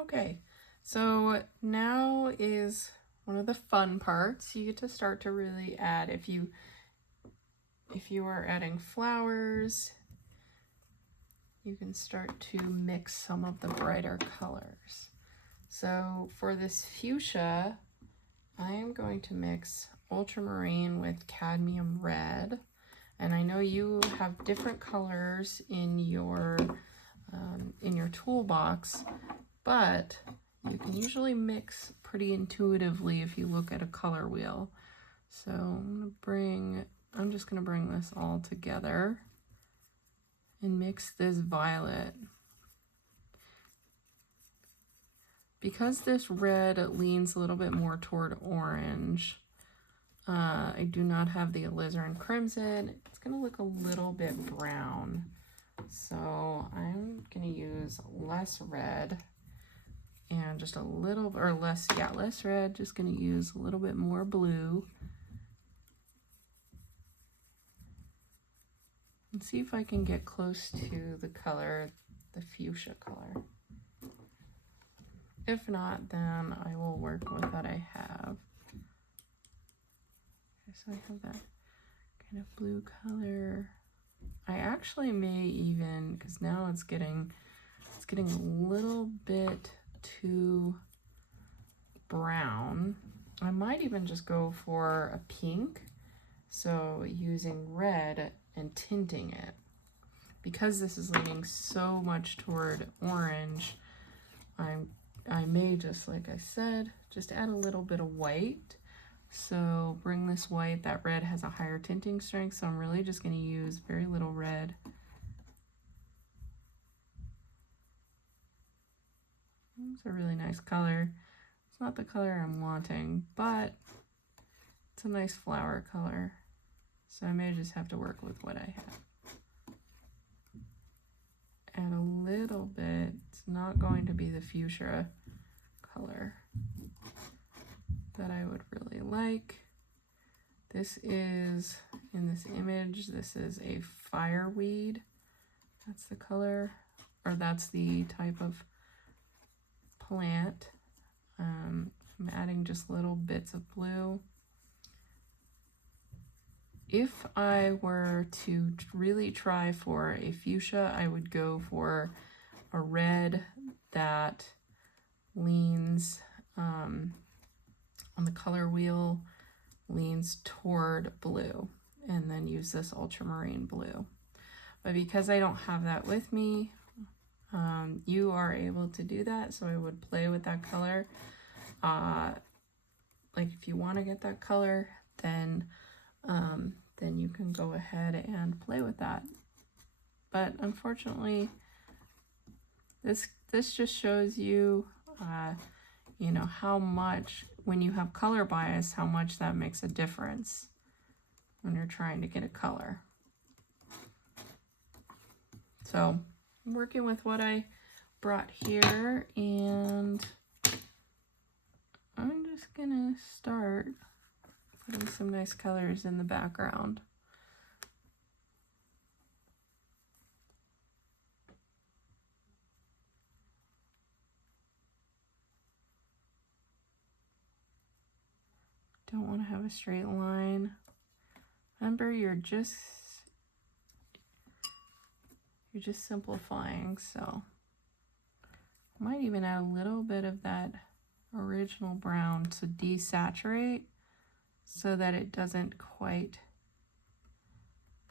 Okay, so now is one of the fun parts. You get to start to really add, if you are adding flowers, you can start to mix some of the brighter colors. So for this fuchsia, I am going to mix ultramarine with cadmium red. And I know you have different colors in your toolbox, but you can usually mix pretty intuitively if you look at a color wheel. So I'm just gonna bring this all together and mix this violet. Because this red leans a little bit more toward orange, I do not have the alizarin crimson. It's gonna look a little bit brown. So I'm gonna use less red and just a little, or less red, just gonna use a little bit more blue. And see if I can get close to the color, the fuchsia color. If not, then I will work with what I have. Okay, so I have that kind of blue color. I actually may even, because now it's getting a little bit too brown. I might even just go for a pink. So using red and tinting it. Because this is leaning so much toward orange, I may just, like I said, just add a little bit of white. So bring this white, that red has a higher tinting strength, so I'm really just going to use very little red. It's a really nice color. It's not the color I'm wanting, but it's a nice flower color. So I may just have to work with what I have. Add a little bit. It's not going to be the fuchsia color that I would really like. This is, in this image, this is a fireweed. That's the color, or that's the type of plant. I'm adding just little bits of blue. If I were to really try for a fuchsia, I would go for a red that leans, on the color wheel, leans toward blue, and then use this ultramarine blue. But because I don't have that with me, you are able to do that, so I would play with that color. Like if you want to get that color, then you can go ahead and play with that. But unfortunately, this just shows you, you know, how much, when you have color bias, how much that makes a difference when you're trying to get a color. So I'm working with what I brought here, and I'm just gonna start putting some nice colors in the background. Don't want to have a straight line. Remember, you're just simplifying, so I might even add a little bit of that original brown to desaturate so that it doesn't quite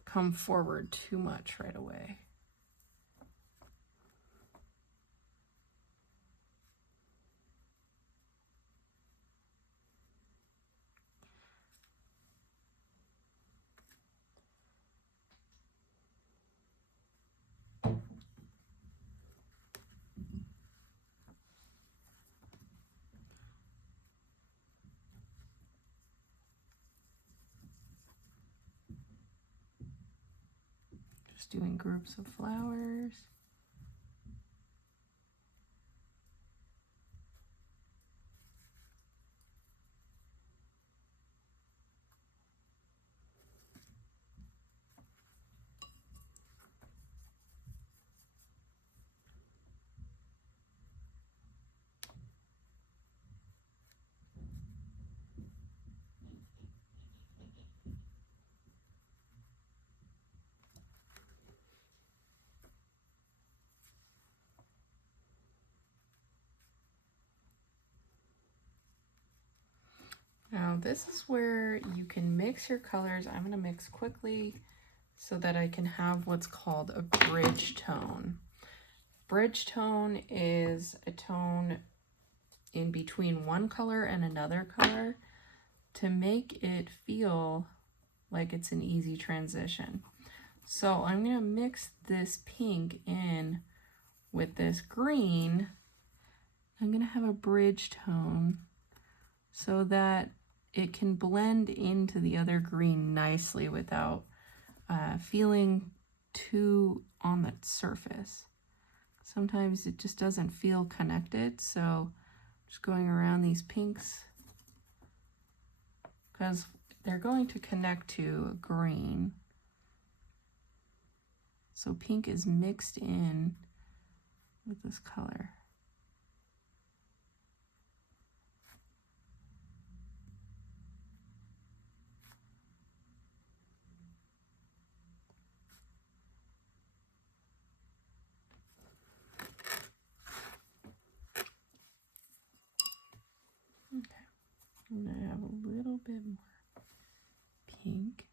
come forward too much right away. Just doing groups of flowers. Now this is where you can mix your colors. I'm going to mix quickly so that I can have what's called a bridge tone. Bridge tone is a tone in between one color and another color to make it feel like it's an easy transition. So I'm going to mix this pink in with this green. I'm going to have a bridge tone so that it can blend into the other green nicely without feeling too on the surface. Sometimes it just doesn't feel connected, so just going around these pinks because they're going to connect to green. So pink is mixed in with this color. Okay, I'm gonna have a little bit more pink.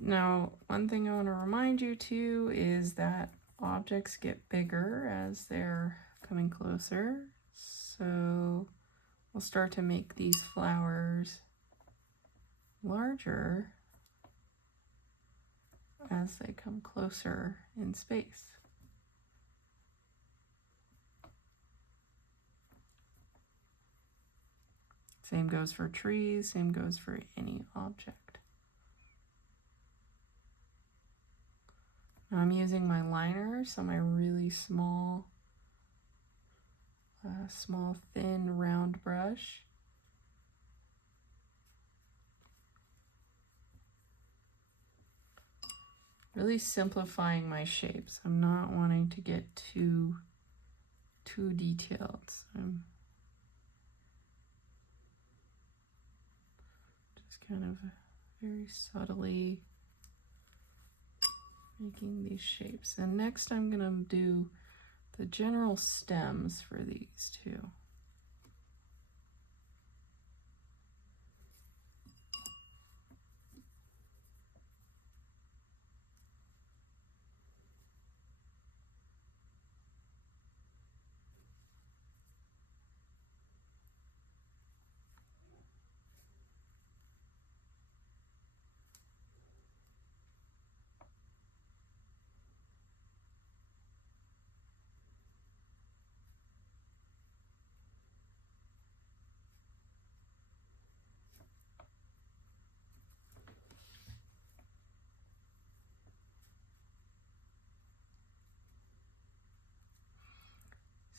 Now, one thing I want to remind you too is that objects get bigger as they're coming closer. So we'll start to make these flowers larger as they come closer in space. Same goes for trees, same goes for any object. Now I'm using my liner, so my really small thin round brush. Really simplifying my shapes. I'm not wanting to get too detailed. So I'm just kind of very subtly making these shapes. And next I'm going to do the general stems for these two.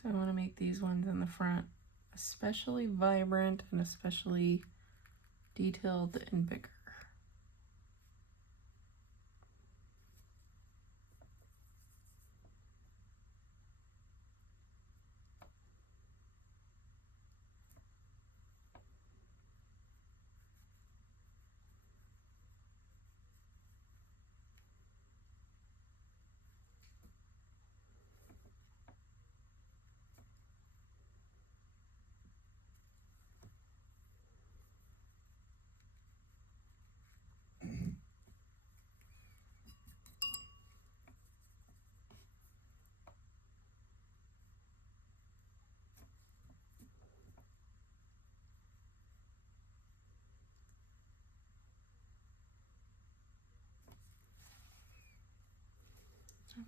So I want to make these ones in the front especially vibrant and especially detailed and bigger.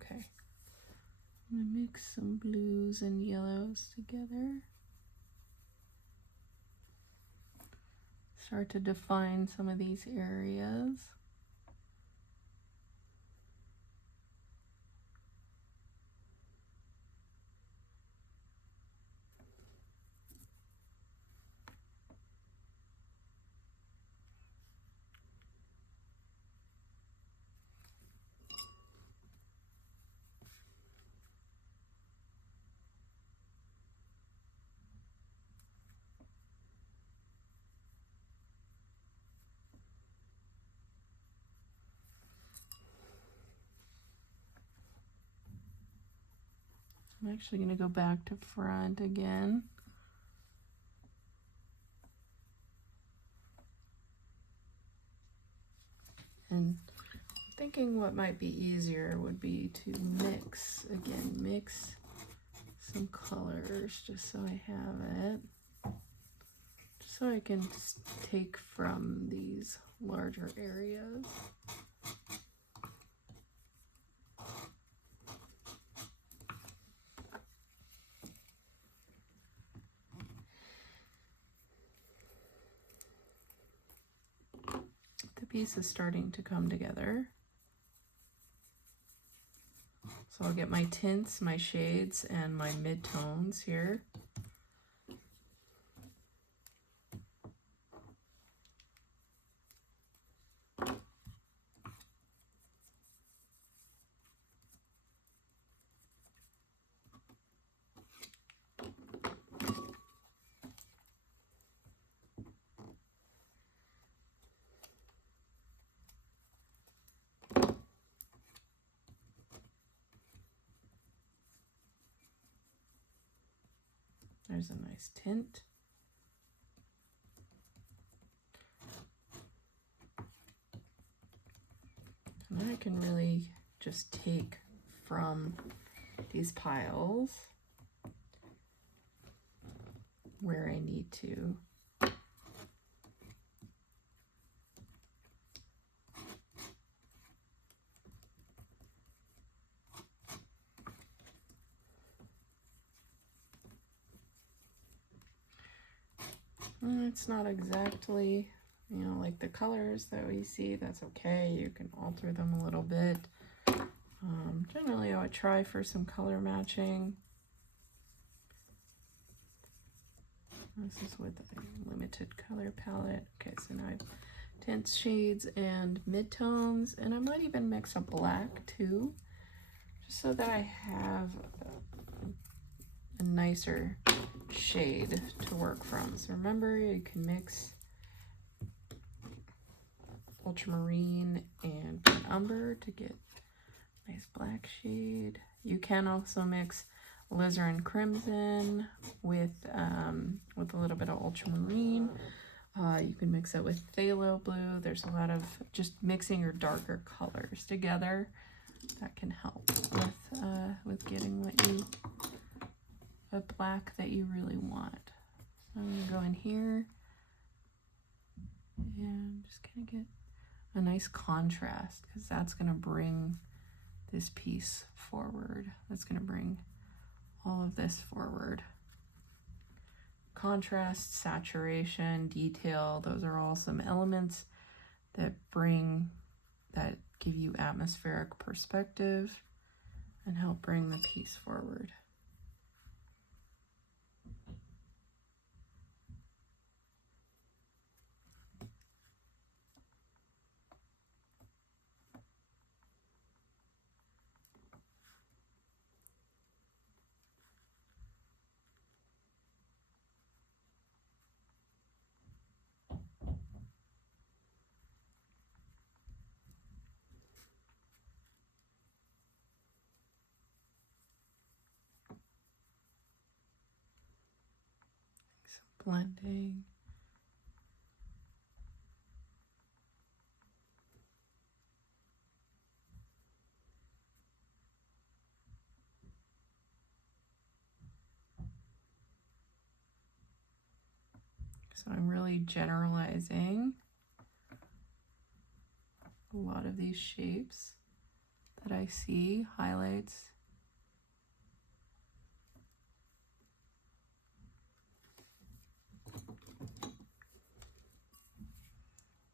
Okay, I'm gonna mix some blues and yellows together. Start to define some of these areas. I'm actually going to go back to front again. And thinking what might be easier would be to mix some colors just so I have it. Just so I can take from these larger areas. The piece is starting to come together. So I'll get my tints, my shades, and my mid-tones here. There's a nice tint. And then I can really just take from these piles where I need to. It's not exactly, like the colors that we see. That's okay. You can alter them a little bit. Generally, I would try for some color matching. This is with a limited color palette. Okay, so now I have tints, shades, and midtones, and I might even mix a black too, just so that I have a nicer shade to work from. So remember, you can mix ultramarine and burnt umber to get a nice black shade. You can also mix alizarin crimson with a little bit of ultramarine. You can mix it with phthalo blue. There's a lot of just mixing your darker colors together that can help with getting a black that you really want. So I'm gonna go in here and just kind of get a nice contrast, because that's gonna bring this piece forward. That's gonna bring all of this forward. Contrast, saturation, detail, those are all some elements that give you atmospheric perspective and help bring the piece forward. Blending. So I'm really generalizing a lot of these shapes that I see, highlights.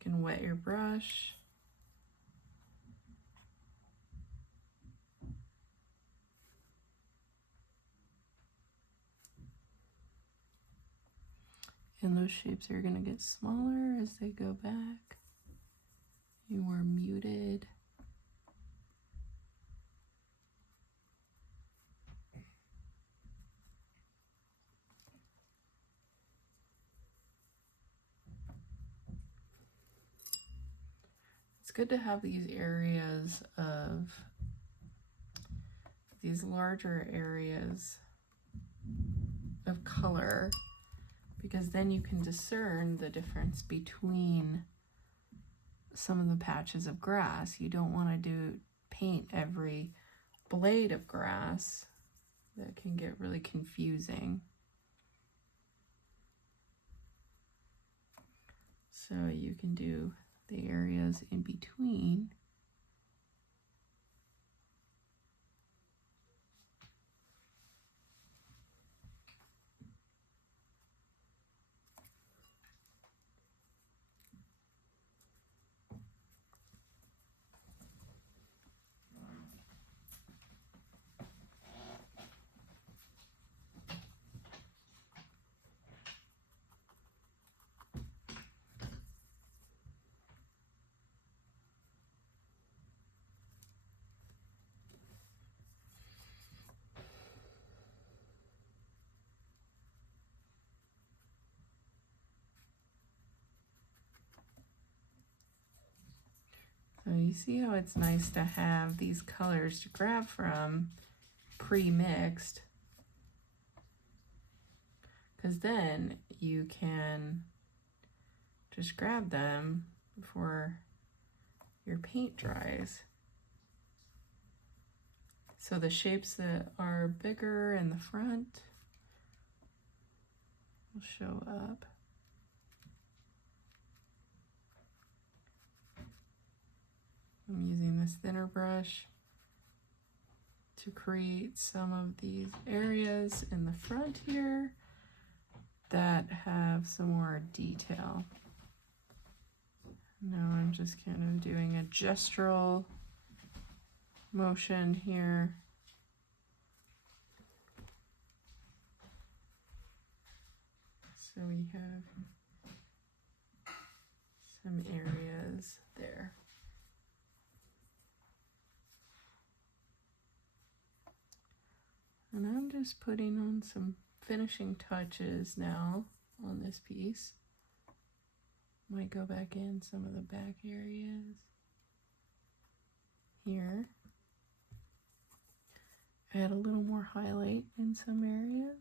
You can wet your brush. And those shapes are going to get smaller as they go back. You're more muted. It's good to have these areas of these larger areas of color, because then you can discern the difference between some of the patches of grass. You don't want to paint every blade of grass. That can get really confusing. So you can do the areas in between. So you see how it's nice to have these colors to grab from pre-mixed, because then you can just grab them before your paint dries. So the shapes that are bigger in the front will show up. I'm using this thinner brush to create some of these areas in the front here that have some more detail. Now I'm just kind of doing a gestural motion here. So we have some areas there. And I'm just putting on some finishing touches now on this piece. Might go back in some of the back areas here. Add a little more highlight in some areas.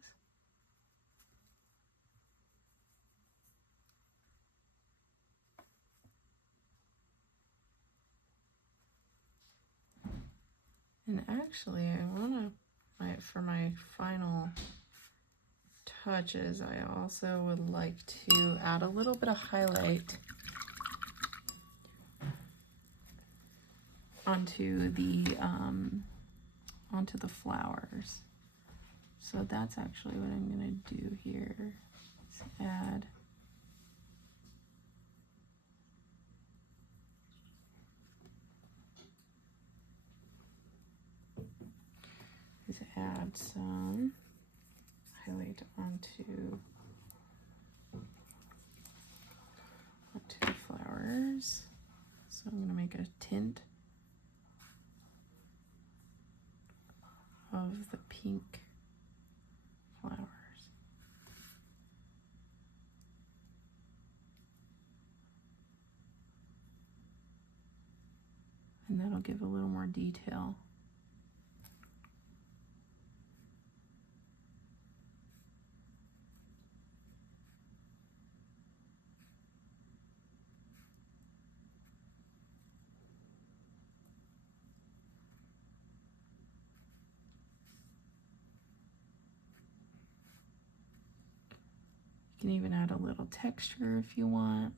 And actually, I want to, for my final touches, I also would like to add a little bit of highlight onto the flowers. So that's actually what I'm going to do here. Add some highlight onto the flowers. So I'm going to make a tint of the pink flowers. And that'll give a little more detail. You can even add a little texture if you want.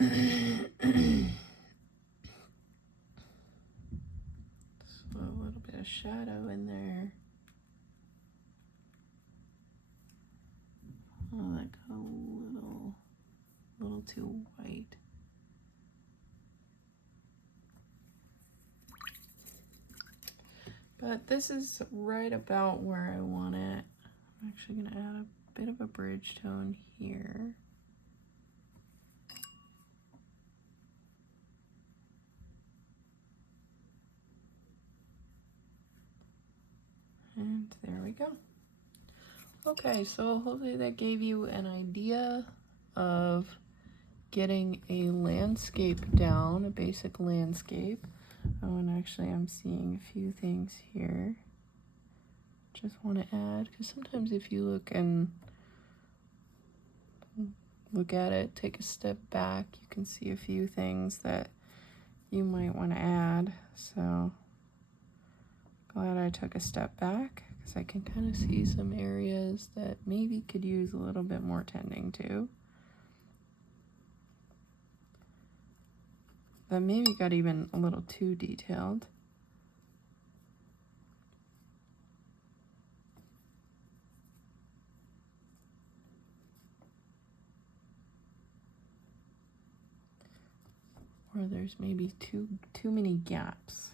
So a little bit of shadow in there. Oh, that got a little too white. But this is right about where I want it. I'm actually going to add a bit of a bridge tone here. And there we go. Okay, so hopefully that gave you an idea of getting a landscape down, a basic landscape. Oh, and actually I'm seeing a few things here. Just want to add, because sometimes if you look at it, take a step back, you can see a few things that you might want to add. So glad I took a step back, because I can kind of see some areas that maybe could use a little bit more tending to. That maybe got even a little too detailed. Or there's maybe too many gaps.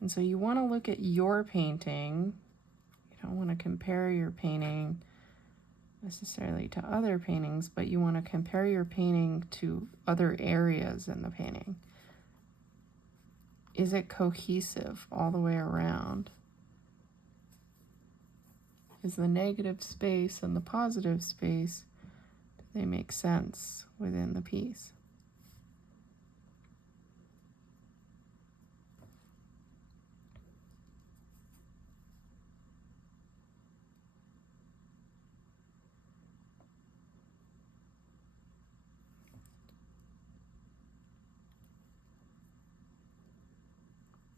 And so you want to look at your painting. You don't want to compare your painting necessarily to other paintings, but you want to compare your painting to other areas in the painting. Is it cohesive all the way around? Is the negative space and the positive space, do they make sense within the piece?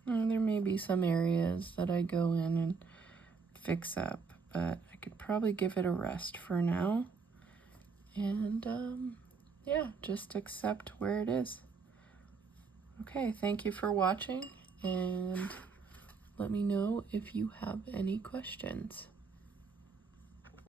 There may be some areas that I go in and fix up, but I could probably give it a rest for now. And yeah, just accept where it is. Okay, thank you for watching, and let me know if you have any questions.